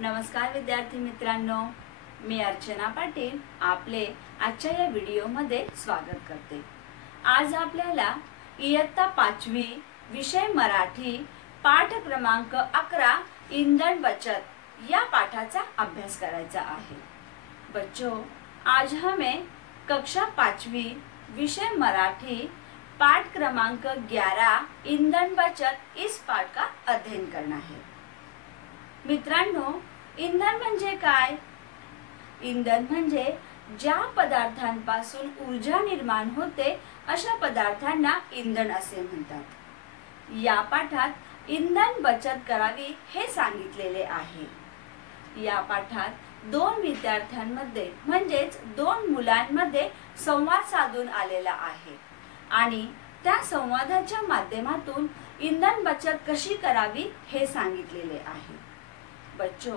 नमस्कार विद्यार्थी मित्रांनो, मी अर्चना पाटील आपले आजच्या या व्हिडिओमध्ये स्वागत करते। आज आपल्याला इयत्ता 5वी विषय मराठी पाठ क्रमांक 11 ईंधन बचत या पाठाचा अभ्यास करायचा आहे। बच्चों, आज हमें कक्षा 5वी विषय मराठी पाठ क्रमांक 11 ईंधन बचत इस पाठ का अध्ययन करना है। मित्रांनो, इंधन म्हणजे काय? इंधन म्हणजे ज्या पदार्थांपासून ऊर्जा निर्माण होते अशा पदार्थांना इंधन असे म्हणतात। या पाठात इंधन बचत करावी हे सांगितलेले आहे। या पाठात दोन विद्यार्थ्यांमध्ये म्हणजेच दोन मुलांमध्ये संवाद साधून आलेला आहे आणि त्या संवादाच्या माध्यमातून इंधन बचत कशी करावी हे सांगितलेले आहे। बच्चों,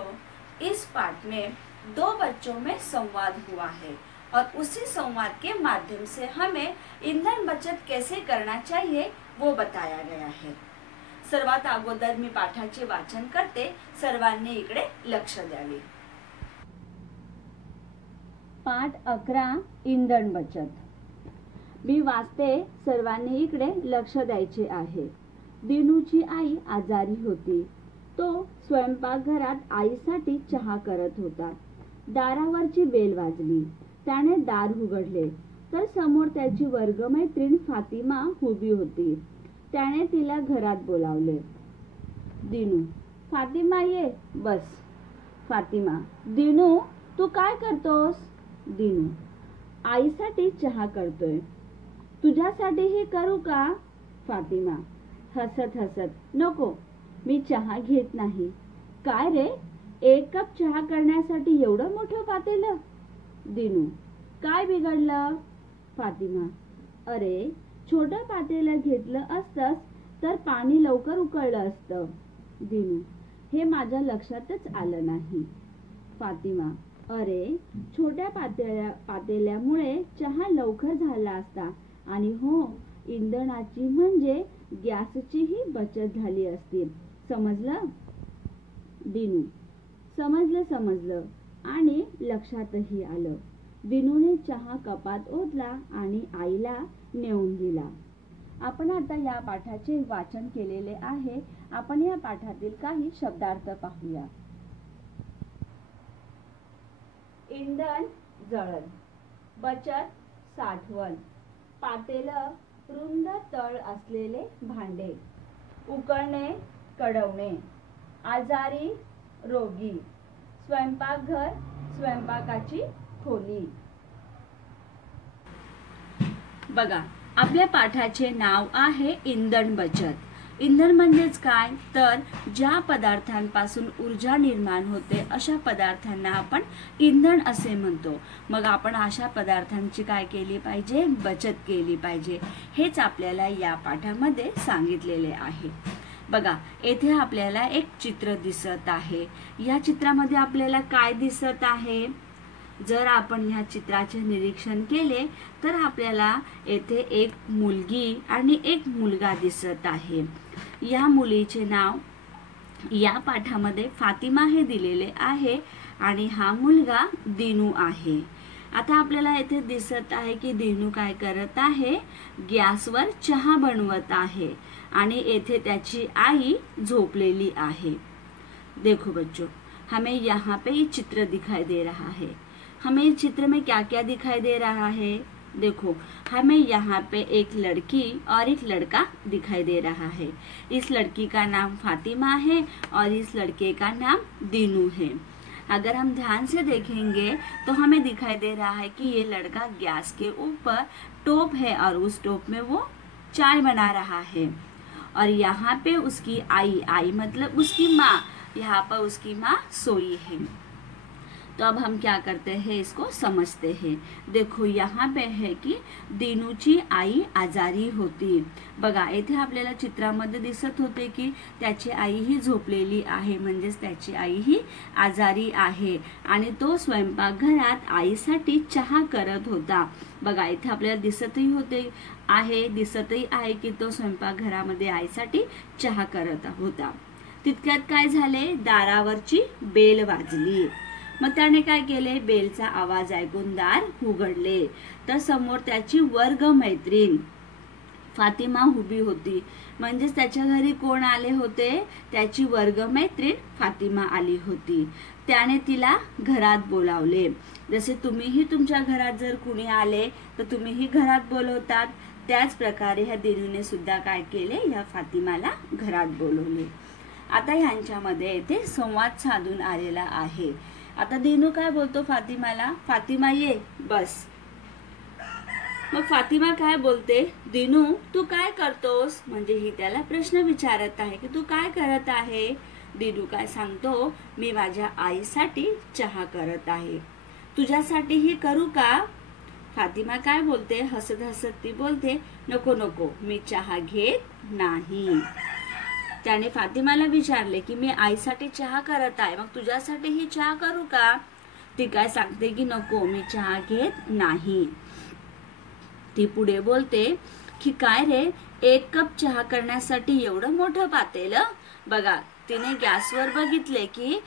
इस पाठ में दो बच्चों में संवाद हुआ है और उसी संवाद के माध्यम से हमें ईंधन बचत कैसे करना चाहिए वो बताया गया है। सर्वात अगोदर मी पाठाचे वाचन करते, सर्वांनी इकडे लक्ष द्यावे। पाठ 11 इंधन बचत। मी वाचते, सर्वांनी इकडे लक्ष द्यायचे आहे। दिनूची आई आजारी होती। तो स्वयंपाकघरात आईसाठी चहा करत होता। दारावरची बेल वाजली। त्याने दार उघडले तर समोर त्याची वर्गमैत्रीण फातिमा उभी होती। त्याने तिला घरात बोलावले। दिनू, फातिमा ये बस। फातिमा, दिनू तू काय करतोस? दिनू, आईसाठी चहा करतोय। तुझ्यासाठीही करू का? फातिमा हसत हसत, नको, मी चहा घेत नाही। काय रे, एक कप चहा करण्यासाठी एवढं मोठं पातेलं? दिनू, काय बिघडलं? फातिमा, अरे छोटं पातेलं घेतलं असतंस तर पाणी लवकर उकळलं असतं। दिनू, हे माझ्या लक्षातच आलं नाही। फातिमा, अरे छोट्या पातेल्यामुळे चहा लवकर झाला असता आणि हो, इंधनाची म्हणजे गॅसचीही बचत झाली असती। समजलं? दिनू, समजलं आणि लक्षातही आलं। दिनूने चहा कपात ओतला आणि आईला नेऊन दिला। आपण आता या पाठाचे वाचन केलेले आहे। आपण या पाठातील काही शब्दार्थ पाहूया। इंधन जळण, बचत साठवण, पातेलं रुंद तळ असलेले भांडे, उकळणे कडवणे, आजारी रोगी, स्वयंपाकघर स्वयंपाकाची खोली। बघा, आपल्या पाठाचे नाव आहे इंधन बचत। इंधन म्हणजेच काय तर ज्या पदार्थांपासून ऊर्जा निर्माण होते अशा पदार्थांना आपण इंधन असे म्हणतो। मग आपण अशा पदार्थांची काय केली पाहिजे? बचत केली पाहिजे। हेच आपल्याला या पाठामध्ये सांगितलेले आहे। बघा, येथे आपल्याला एक चित्र दिसत आहे। या चित्रामध्ये आपल्याला काय दिसत आहे? जर आपण ह्या चित्राचे निरीक्षण केले तर आपल्याला येथे एक मुलगी आणि एक मुलगा दिसत आहे। या मुलीचे नाव या पाठामध्ये फातिमा हे दिलेले आहे आणि हा मुलगा दिनू आहे। आता आपल्याला येथे दिसत आहे की दिनू काय करत आहे? गॅसवर चहा बनवत आहे आणि येथे त्याची आई झोपलेली आहे। देखो बच्चों, हमें यहाँ पे ये चित्र दिखाई दे रहा है। हमें इस चित्र में क्या क्या दिखाई दे रहा है? देखो, हमें यहाँ पे एक लड़की और एक लड़का दिखाई दे रहा है। इस लड़की का नाम फातिमा है और इस लड़के का नाम दिनू है। अगर हम ध्यान से देखेंगे तो हमें दिखाई दे रहा है कि ये लड़का गैस के ऊपर टोप है और उस टोप में वो चाय बना रहा है और यहाँ पे उसकी आई मतलब उसकी माँ, यहाँ पर उसकी माँ सोई है। तो अब हम क्या करते हैं, इसको समझते हैं। देखो, यहाँ पे है की दिनूची आई आजारी होती। बघा, येथे आपल्याला चित्रामध्ये दिसत होते की त्याची आई ही झोपलेली आहे, म्हणजेच त्याची आई ही आजारी आहे आणि तो स्वयंपाकघरात आईसाठी चहा करत होता। बघा, इथे आपल्याला दिसतही आहे की तो स्वयंपाकघरामध्ये आईसाठी चहा करत होता। तितक्यात काय झाले, दारावरची बेल वाजली. मग त्याने काय केले, बेलचा आवाज ऐकून दार उघडले. तर समोर त्याची वर्ग मैत्रीण फातिमा उभी होती. म्हणजेच त्याच्या घरी कोण आले होते, त्याची वर्ग मैत्रीण फातिमा आली होती. त्याने तिला घरात बोलावले. जसे तुम्हीही तुमच्या घरात जर कुणी आले तर तुम्हीही घरात बोलवतात, त्याच प्रकारे ह्या दिनूने सुद्धा काय केले, या फातिमाला घरात बोलवले. आता ह्यांच्यामध्ये येथे संवाद साधून आलेला आहे. आता दिनू काय बोलतो फातिमाला, फातिमा ये बस. मग फातिमा काय बोलते, दिनू तू काय करतोस, म्हणजे ही त्याला प्रश्न विचारत आहे की तू काय करत आहे. दिनू काय सांगतो, मी माझ्या आईसाठी चहा करत आहे, तुझ्यासाठीही करू का. फातिमा काय बोलते, हसत हसत ती बोलते, नको नको मी चहा घेत नाही. त्याने फातिमाला विचारले की मी आईसाठी चहा करत आहे, मग तुझ्यासाठीही चहा करू का. ती काय सांगते की नको मी चहा घेत नाही. ती पुढे बोलते की काय रे, 1 कप चहा करण्यासाठी एवढं मोठं पातेलं. बघा तिने गॅसवर बघितले की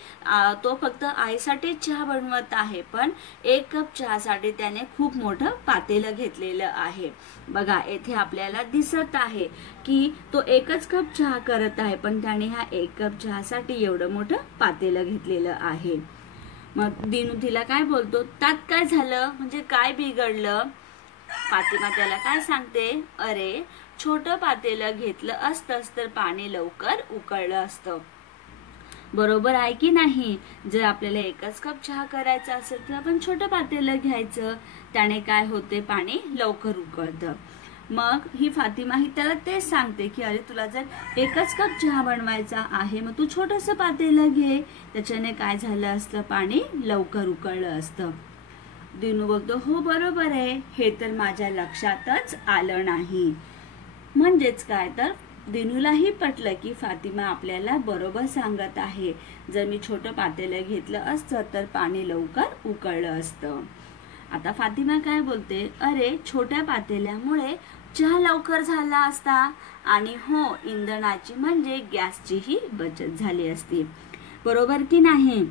तो फक्त आईसाठी चहा बनवत आहे, पण 1 कप चहासाठी त्याने खूप मोठं पातेलं घेतलेलं आहे. बघा येथे आपल्याला दिसत आहे की तो 1च कप चहा करत आहे, पण त्याने हा 1 कप चहासाठी एवढं मोठं पातेलं घेतलेलं आहे. मग दिनू तिला काय बोलतो, त्यात काय झालं, म्हणजे काय बिघडलं. फातिमा त्याला काय सांगते, अरे छोटं पातेलं घेतलं असतंस तर पाणी लवकर उकळलं असतं. बरोबर आहे की नाही. जर आपल्याला 1च कप चहा करायचा असेल तर आपण छोटं पातेलं घ्यायचं, त्याने काय होते, पाणी लवकर उकळतं. मग ही फातिमा ही त्याला तेच सांगते की अरे तुला जर 1च कप चहा बनवायचा आहे मग तू छोटंसं पातेलं घे, त्याच्याने काय झालं असतं, पाणी लवकर उकळलं असतं. दिनू बोलतो, हो बरोबर आहे, हे तर माझ्या लक्षातच आलं नाही. म्हणजेच काय, तर दिनूलाही पटलं की फातिमा आपल्याला बरोबर सांगत आहे. जर मी छोटं पातेलं घेतलं असतं तर पाणी लवकर उकळलं असतं. आता फातिमा काय बोलते, अरे छोट्या पातेल्यामुळे चहा लवकर झाला असता आणि हो इंधनाची म्हणजे गॅसचीही बचत झाली असती. बरोबर की नाही.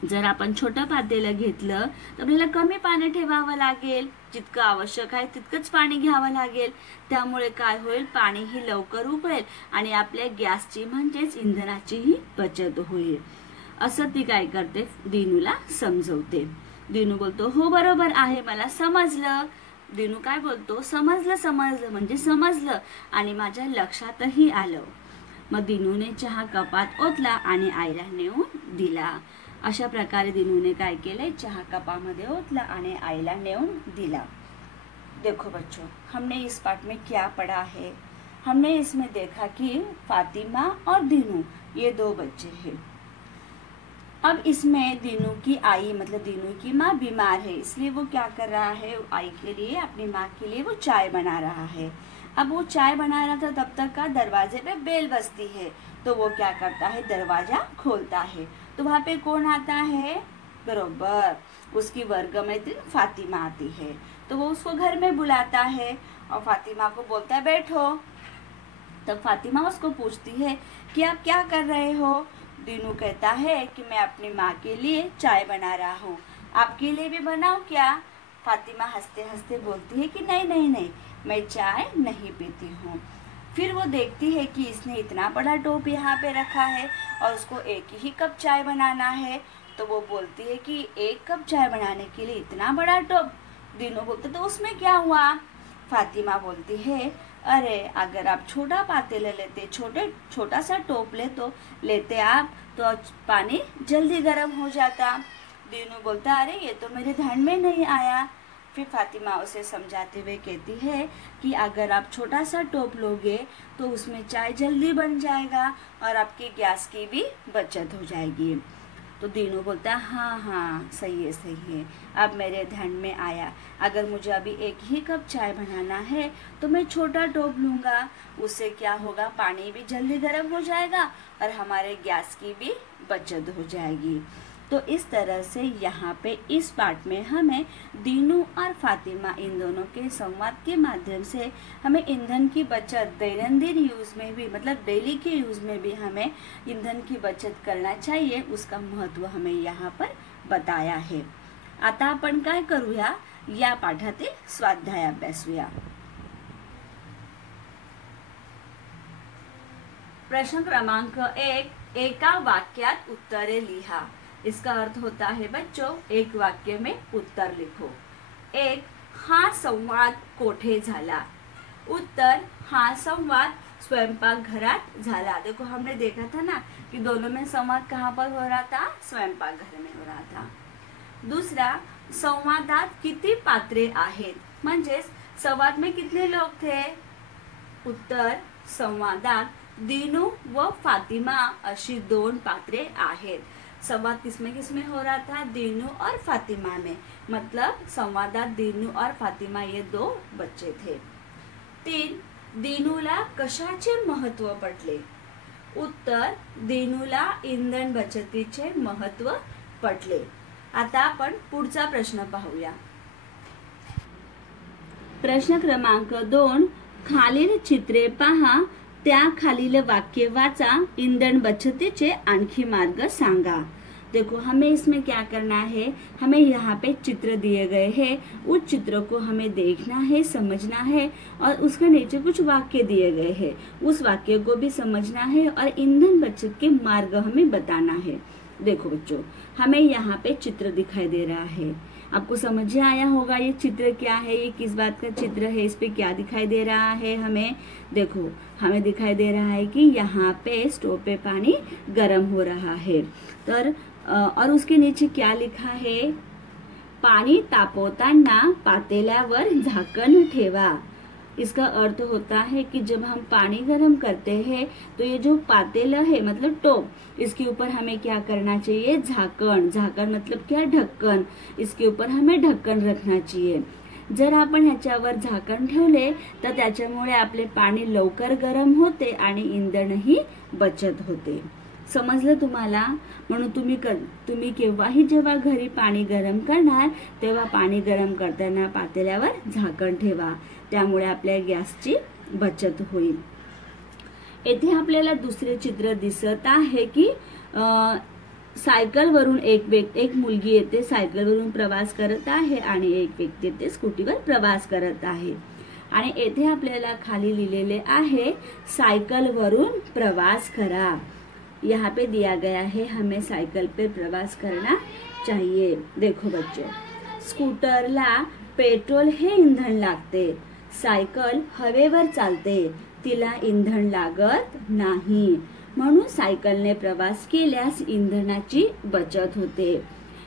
जर आपण छोटं पातेलं घेतलं तर आपल्याला कमी पाणी ठेवावं लागेल, जितकं आवश्यक आहे तितकंच पाणी घ्यावं लागेल. त्यामुळे काय होईल, पाणीही लवकर उकळेल आणि आपल्या गॅसची म्हणजेच इंधनाचीही बचत होईल. असं ती काय करते, दिनूला समजवते. दिनू बोलतो, हो बरोबर आहे, मला समजलं. दिनू काय बोलतो, समजलं म्हणजे समजलं आणि माझ्या लक्षातही आलं. मग दिनूने चहा कपात ओतला आणि आईला नेऊन दिला. अशा प्रकारे दिनूने काय केले, चहा कपामध्ये ओतला आणि आईला नेऊन दिला. देखो बच्चों, हमने इस पाठ में क्या पढ़ा है, हमने इसमें देखा कि फातिमा और दिनू ये 2 बच्चे हैं. अब इसमें दिनू की आई मतलब दिनू की माँ बीमार है, इसलिए वो क्या कर रहा है, आई के लिए अपनी माँ के लिए वो चाय बना रहा है. अब वो चाय बना रहा था तब तक का दरवाजे पे बेल बजती है, तो वो क्या करता है, दरवाजा खोलता है. तो वहाँ पे कौन आता है, बरोबर उसकी वर्ग मैत्रीण फातिमा आती है. तो वो उसको घर में बुलाता है और फातिमा को बोलता है बैठो. तब फातिमा उसको पूछती है कि आप क्या कर रहे हो. दिनू कहता है कि मैं अपनी माँ के लिए चाय बना रहा हूँ, आपके लिए भी बनाऊं क्या. फातिमा हंसते हंसते बोलती है कि नहीं नहीं नहीं, मैं चाय नहीं पीती हूँ. फिर वो देखती है कि इसने इतना बड़ा टोप यहाँ पे रखा है और उसको 1 ही कप चाय बनाना है. तो वो बोलती है कि 1 कप चाय बनाने के लिए इतना बड़ा टोप. दिनू बोलते तो उसमें क्या हुआ. फातिमा बोलती है, अरे अगर आप छोटा पातेला लेते, छोटा सा टोप लेते आप तो पानी जल्दी गर्म हो जाता. दिनू बोलता, अरे ये तो मेरे ध्यान में नहीं आया. फिर फातिमा उसे समझाते हुए कहती है कि अगर आप छोटा सा टोप लोगे तो उसमें चाय जल्दी बन जाएगा और आपकी गैस की भी बचत हो जाएगी. तो दिनू बोलता है, हाँ हाँ सही है, अब मेरे ध्यान में आया. अगर मुझे अभी 1 ही कप चाय बनाना है तो मैं छोटा टोप लूँगा, उससे क्या होगा, पानी भी जल्दी गर्म हो जाएगा और हमारे गैस की भी बचत हो जाएगी. तो इस तरह से यहाँ पे इस पार्ट में हमें दीनू और फातिमा इन दोनों के संवाद के माध्यम से हमें ईंधन की बचत दैनंदिन यूज में भी, मतलब डेली के यूज में भी हमें ईंधन की बचत करना चाहिए, उसका महत्व हमें यहाँ पर बताया है। आता आपण काय करूया, या पाठातील स्वाध्याय अभ्यासूया। प्रश्न क्रमांक 1, एका वाक्यात उत्तरे लिहा। इसका अर्थ होता है बच्चों, एक वाक्य में उत्तर लिखो। 1, हा संवाद कोठे झाला। उत्तर, हा संवाद स्वयंपाकघरात झाला। देखो हमने देखा था ना कि दोनों में संवाद कहाँ पर हो रहा था, स्वयंपाकघर में हो रहा था। दूसरा, संवादात किती पात्रे आहेत, म्हणजेच संवाद में कितने लोग थे। उत्तर, संवादात दीनू व फातिमा अशी 2 पात्रे आहेत। संवाद किसमें हो रहा था, दीनू और फातिमा में, मतलब संवादात दीनू और फातिमा ये 2 बच्चे थे। 3, दीनूला कशाचे महत्व पटले। उत्तर, दीनूला इंधन बचतीचे महत्व पटले। आता आपण पुढचा प्रश्न पाहूया। प्रश्न क्रमांक 2, खालील चित्रे पहा, त्या खालील वाक्य वाचा, ईंधन बचतीचे आणखी मार्ग सांगा। देखो हमें इसमें क्या करना है, हमें यहाँ पे चित्र दिए गए हैं, उस चित्र को हमें देखना है, समझना है और उसके नीचे कुछ वाक्य दिए गए हैं, उस वाक्य को भी समझना है और ईंधन बचत के मार्ग हमें बताना है। देखो बच्चों, हमें यहाँ पे चित्र दिखाई दे रहा है, आपको समझ में आया होगा ये चित्र क्या है, ये किस बात का चित्र है, इस पे क्या दिखाई दे रहा है हमें। देखो हमें दिखाई दे रहा है कि यहाँ पे स्टोव पे पानी गर्म हो रहा है, और उसके नीचे क्या लिखा है, पानी तापवताना पातेल्यावर झाकण ठेवा। इसका अर्थ होता है कि जब हम पानी गर्म करते हैं तो ये जो पातेला है मतलब टोप, इसके ऊपर हमें क्या करना चाहिए, झाकण। झाकण मतलब क्या, ढक्कन। इसके ऊपर हमें ढक्कन रखना चाहिए। जर आपण ह्याच्यावर झाकण ठेवले तर त्याच्यामुळे आपले पाणी लवकर गरम होते आणि इंधनही बचत होते। समजलं तुम्हाला। म्हणून तुम्ही केव्हाही जेव्हा घरी पाणी गरम करणार तेव्हा पाणी गरम करताना पातेल्यावर झाकण ठेवा, त्यामुळे आपल्या गॅसची बचत होईल। येथे आपल्याला दुसरे चित्र दिसत आहे की सायकल वरून एक मुलगी येते, सायकल वरून प्रवास करत आहे आणि एक व्यक्ती येते स्कूटीवर प्रवास करत आहे। आणि येथे आपल्याला खाली लिहिलेले आहे, सायकल वरून प्रवास करा। यहाँ पे दिया गया है हमें साइकिल पे प्रवास करना चाहिए। देखो बच्चों, स्कूटरला पेट्रोल हे इंधन लागते, सायकल हवेवर चालते, तिला इंधन लागत नाही, म्हणून सायकलने प्रवास केल्यास इंधनाची बचत होते।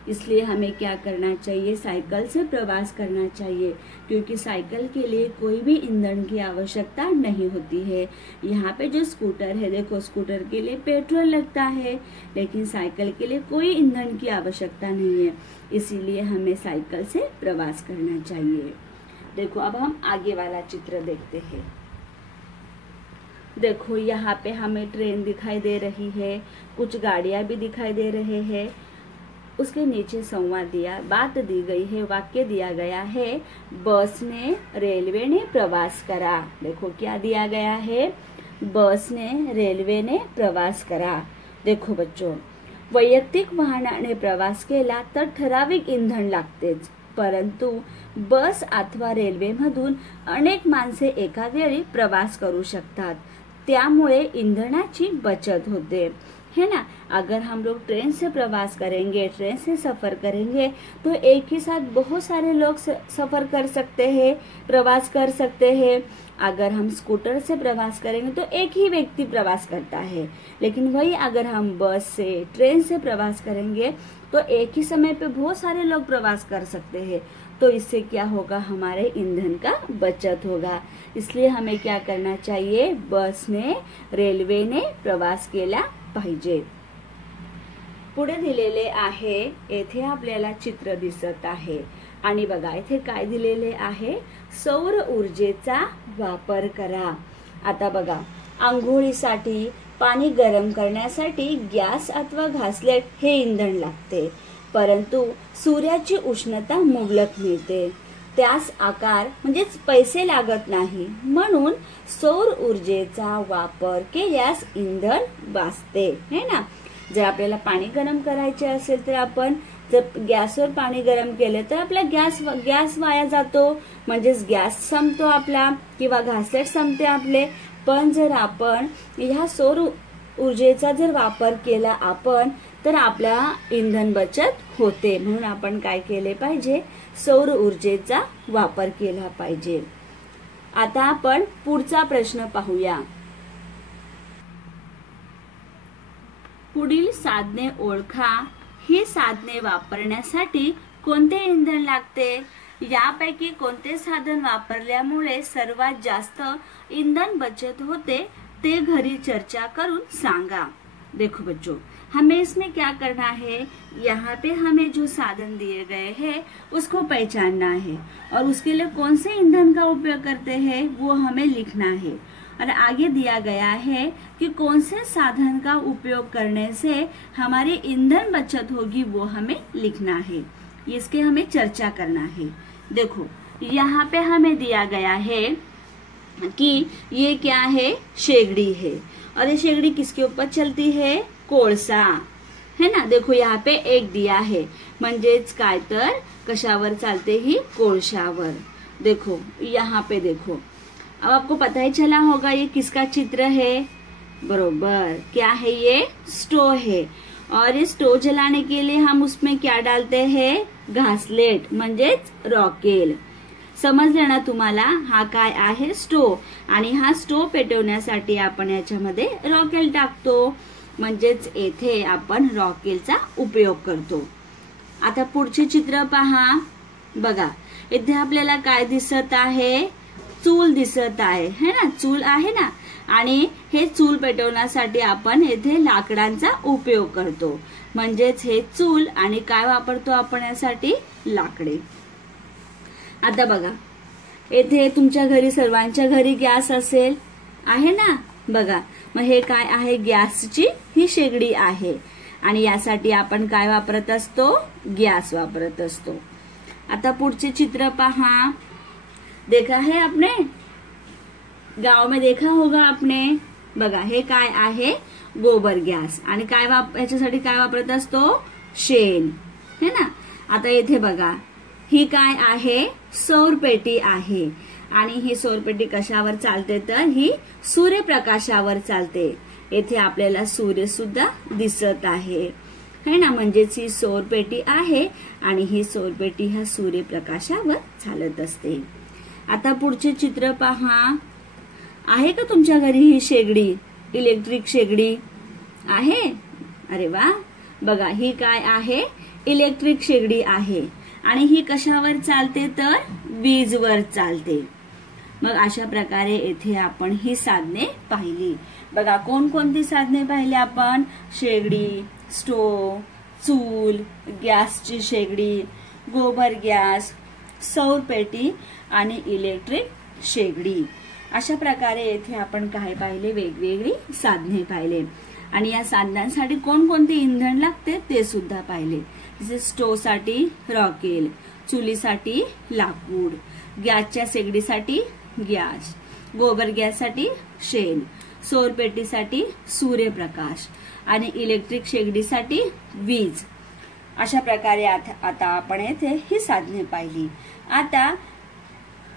इसलिए हमें क्या करना चाहिए, साइकिल से प्रवास करना चाहिए, क्योंकि साइकिल के लिए कोई भी ईंधन की आवश्यकता नहीं होती है। यहाँ पे जो स्कूटर है, देखो स्कूटर के लिए पेट्रोल लगता है, लेकिन साइकिल के लिए कोई ईंधन की आवश्यकता नहीं है, इसीलिए हमें साइकिल से प्रवास करना चाहिए। देखो अब हम आगे वाला चित्र देखते हैं। देखो यहाँ पे हमें ट्रेन दिखाई दे रही है, कुछ गाड़ियां भी दिखाई दे रहे हैं, उसके नीचे संवाद बात दी गई है, वाक्य दिया गया है, बस ने रेलवे ने प्रवास करा। देखो क्या दिया गया है, बस ने रेल्वे ने प्रवास करा। देखो बच्चों, वैयक्तिक वाहनाने प्रवास केला तर ठराविक इंधन लागतेच, परंतु बस अथवा रेल्वेमधून अनेक माणसे एका वेळी प्रवास करू शकतात, त्यामुळे इंधनाची बचत होते, है ना। अगर हम लोग ट्रेन से प्रवास करेंगे, ट्रेन से सफर करेंगे तो एक ही साथ बहुत सारे लोग सफर कर सकते हैं, प्रवास कर सकते हैं। अगर हम स्कूटर से प्रवास करेंगे तो एक ही व्यक्ति प्रवास करता है, लेकिन वही अगर हम बस से, ट्रेन से प्रवास करेंगे तो एक ही समय पे बहुत सारे लोग प्रवास कर सकते हैं, तो इससे क्या होगा, हमारे ईंधन का बचत होगा। इसलिए हमें क्या करना चाहिए, बस ने, रेल्वे ने प्रवास केला पाहिजे। पुढे दिलेले आहे, येथे आपल्याला चित्र दिसत आहे आणि बघा इथे काय दिलेले आहे, सौर ऊर्जेचा वापर करा। आता बघा, आंघोळीसाठी पाणी गरम करण्यासाठी गॅस अथवा घासलेट हे इंधन लागते, परंतु सूर्याची उष्णता मुबलक मिळते, त्यास आकार म्हणजेच पैसे लागत नाही, म्हणून सौर ऊर्जेचा वापर केल्यास इंधन वाचते, है ना। जर आपल्याला पाणी गरम करायचे असेल तर आपण जर गॅसवर पाणी गरम केले तर आपला गॅस वाया जातो, म्हणजेच गॅस संपतो आपला किंवा घासलेट संपते आपले। पण जर आपण ह्या सौर ऊर्जेचा जर वापर केला आपण तर आपला इंधन बचत होते, म्हणून आपण काय केले पाहिजे, सौर ऊर्जेचा वापर केला पाहिजे। आता आपण पुढचा प्रश्न पाहूया। पुढील साधने ओळखा। ही साधने वापरण्यासाठी कोणते इंधन लागते? यापैकी कोणते साधन वापरल्यामुळे सर्वात जास्त ईंधन बचत होते ते घरी चर्चा करून सांगा। देखो बच्चों, हमें इसमें क्या करना है, यहाँ पे हमें जो साधन दिए गए हैं उसको पहचानना है और उसके लिए कौन से ईंधन का उपयोग करते हैं वो हमें लिखना है। और आगे दिया गया है कि कौन से साधन का उपयोग करने से हमारी ईंधन बचत होगी वो हमें लिखना है, इसके हमें चर्चा करना है। देखो यहाँ पे हमें दिया गया है कि ये क्या है, शेगड़ी है, और ये शेगड़ी किसके ऊपर चलती है, कोळसा, है ना। देखो यहाँ पे एक दिया है, म्हणजेच काय तर कशावर चालते ही, कोळशावर। देखो यहाँ पे देखो, अब आपको पता ही चला होगा ये किसका चित्र है, बरोबर, क्या है ये, स्टोव है। और ये स्टोव जलाने के लिए हम उसमें क्या डालते हैं, घासलेट म्हणजेच रॉकेल। समजलं ना तुम्हाला, हा काय आहे, स्टोव, आणि हा स्टोव पेटवण्यासाठी आपण याच्यामध्ये रॉकेल टाकतो, म्हणजेच येथे आपण रॉकेलचा उपयोग करतो। आता पुढचे चित्र पहा, बघा इथे आपल्याला काय दिसत आहे, चूल दिसत आहे, है ना, चूल आहे ना, आणि हे चूल पेटवण्यासाठी आपण येथे लाकडांचा उपयोग करतो, म्हणजेच हे चूल, आणि काय वापरतो आपण यासाठी, लाकडे। आता बघा येथे तुमच्या घरी सर्वांच्या घरी गॅस असेल, आहे ना, बघा मग हे काय आहे, गॅसची ही शेगडी आहे, आणि यासाठी आपण काय वापरत असतो, गॅस वापरत असतो। आता पुढचे चित्र पहा, देखा है आपने, गाव में देखा होगा आपने, बघा हे काय आहे, गोबर गॅस, आणि काय याच्यासाठी काय वापरत असतो, शेण, है ना। आता येथे बघा ही काय आहे, सौरपेटी आहे, आणि ही सौरपेटी कशावर चालते तर ही सूर्यप्रकाशावर चालते। येथे आपल्याला सूर्य सुद्धा दिसत आहे, है ना, म्हणजेच ही सौरपेटी आहे, आणि ही सौरपेटी ह्या सूर्यप्रकाशावर चालत असते। आता पुढचे चित्र पहा, आहे का तुमच्या घरी ही शेगडी, इलेक्ट्रिक शेगडी आहे, अरे वा, बघा ही काय आहे, इलेक्ट्रिक शेगडी आहे, आणि ही कशावर चालते तर वीजवर चालते। मग अशा प्रकारे येथे आपण ही साधने पाहिली। बघा कोणकोणती साधने पाहिली आपण, शेगडी, स्टोव, चूल, गॅसची शेगडी, गोबर गॅस, सौरपेटी आणि इलेक्ट्रिक शेगडी। अशा प्रकारे येथे आपण काय पाहिले, वेगवेगळी साधने पाहिले, आणि या साधनांसाठी कोणकोणते इंधन लागते ते सुद्धा पाहिले, जसे स्टोव साठी रॉकेल, चुलीसाठी लाकूड, गॅसच्या शेगडीसाठी गॅस, गोबर गॅससाठी शेण, सौरपेटीसाठी सूर्यप्रकाश, आणि इलेक्ट्रिक शेगडीसाठी वीज। अशा प्रकारे आता आपण येथे ही साधने पाहिली। आता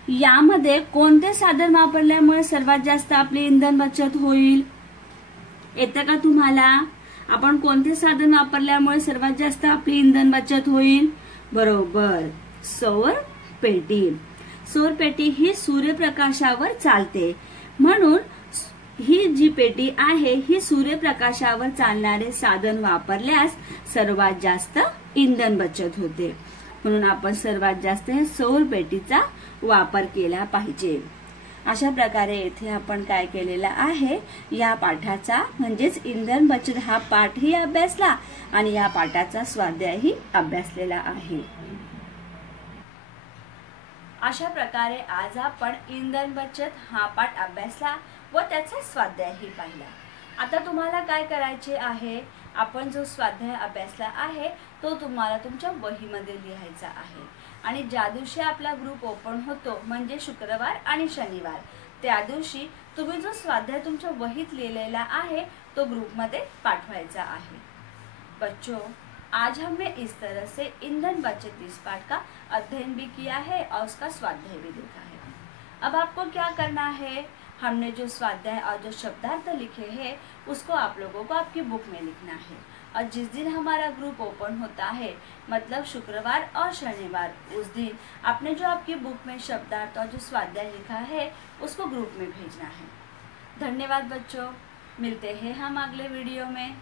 यामध्ये कोणते साधन वापरल्यामुळे सर्वात जास्त आपली इंधन बचत होईल, येतं का तुम्हाला? आपण कोणते साधन वापरल्यामुळे सर्वात जास्त आपली इंधन बचत होईल? बरोबर, सौर पेटी। सौर पेटी ही सूर्यप्रकाशावर चालते, म्हणून ही जी पेटी आहे ही सूर्यप्रकाशावर चालणारे साधन वापरल्यास सर्वात जास्त इंधन बचत होते, म्हणून आपण सर्वात जास्त हे सौर पेटीचा वापर केला पाहिजे। अशा प्रकारे येथे आपण काय केलेला आहे, या पाठाचा म्हणजेच इंधन बचत हा पाठही अभ्यासला आणि या पाठाचा स्वाध्यायही अभ्यासलेला आहे। अशा प्रकारे आज आपण इंधन बचत हा पाठ अभ्यासला व त्याचा स्वाध्यायही पाहिला। आता तुम्हाला काय करायचे आहे, आपण जो स्वाध्याय अभ्यासला आहे तो तुम्हाला तुमच्या वहीमध्ये लिहायचा आहे आणि ज्या दिवशी आपला ग्रुप ओपन होतो म्हणजे शुक्रवार आणि शनिवार, त्या दिवशी तुम्ही जो स्वाध्याय तुमच्या वहीत लिहिलेला आहे तो ग्रुपमध्ये पाठवायचा आहे। बच्चों, आज हमने इस तरह से ईंधन बचत इस पाठ का अध्ययन भी किया है और उसका स्वाध्याय भी देखा है। अब आपको क्या करना है, हमने जो स्वाध्याय और जो शब्दार्थ लिखे हैं उसको आप लोगों को आपकी बुक में लिखना है और जिस दिन हमारा ग्रुप ओपन होता है मतलब शुक्रवार और शनिवार, उस दिन आपने जो आपकी बुक में शब्दार्थ और जो स्वाध्याय लिखा है उसको ग्रुप में भेजना है। धन्यवाद बच्चों, मिलते हैं हम अगले वीडियो में।